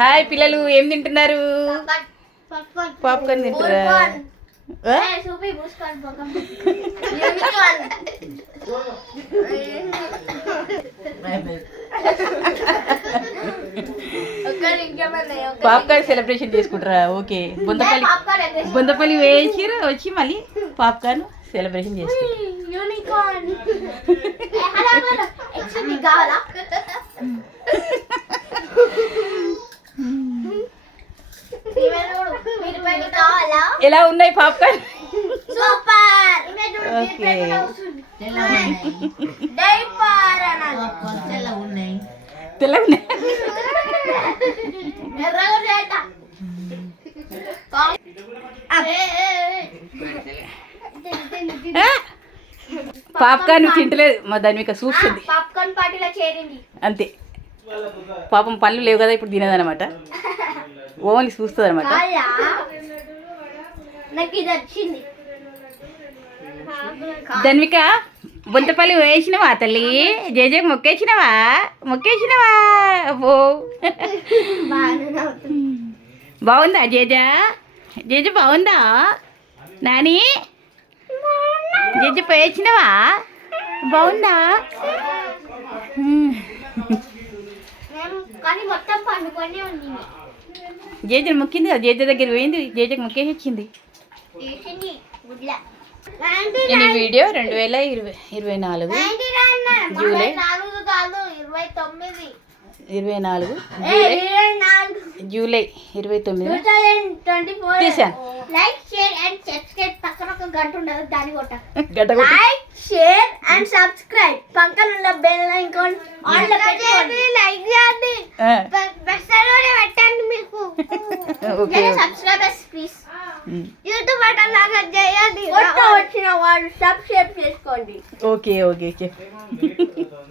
Hi పిల్లలు, ఏం తింటున్నారు? పాప్కార్న్ తింటారా? పాప్కార్న్ సెలబ్రేషన్ చేసుకుంటారా? ఓకే. బొందపల్లి వేసిరు వచ్చి మళ్ళీ పాప్కార్న్ సెలబ్రేషన్ చేసుకుంటారు. ఎలా ఉన్నాయి పాప్కార్న్? సూపర్. ఓకే. తెల్లగా పాప్కార్న్ తింటలేదు మా ధన్విక, చూస్తుంది పాప్కార్న్ పార్టీలో చేరింది అంతే. పాపం పళ్ళు లేవు కదా ఇప్పుడు తినదనమాట, ఓన్లీ చూస్తుంది అనమాట. నాకు ఇది వచ్చింది. ధన్విక, బొంతపల్లి వేసినవా తల్లి? జేజేకి మొక్కేసినవా? ఓ బాగుందా జేజా? జేజు బాగుందా? నాని జేజు వేసినవా? బాగుందా? కానీ మొత్తం పండుకొని ఉంది. జేజను మొక్కింది కదా, జేజ దగ్గర పోయింది, జేజకి మొక్కేసి వచ్చింది. నేను ఈ వీడియో 2024 జూలై 29 తీసాను. Like share and subscribe. పక్కన ఒక గంట ఉండదు, దాన్ని కొట్ట. గడ్డ లైక్ షేర్ అండ్ సబ్స్క్రైబ్. పక్కన ఉన్న బెల్ ఐకాన్ ఆన్ లో పెట్టుకోండి. లైక్ చేయండి, బెల్ ఐకాన్ పెట్టండి. మీకు okay. Subscribers please YouTube button లాగా చేయండి. వచ్చిన వాళ్ళు సబ్స్క్రైబ్ చేసుకోండి. ఓకే.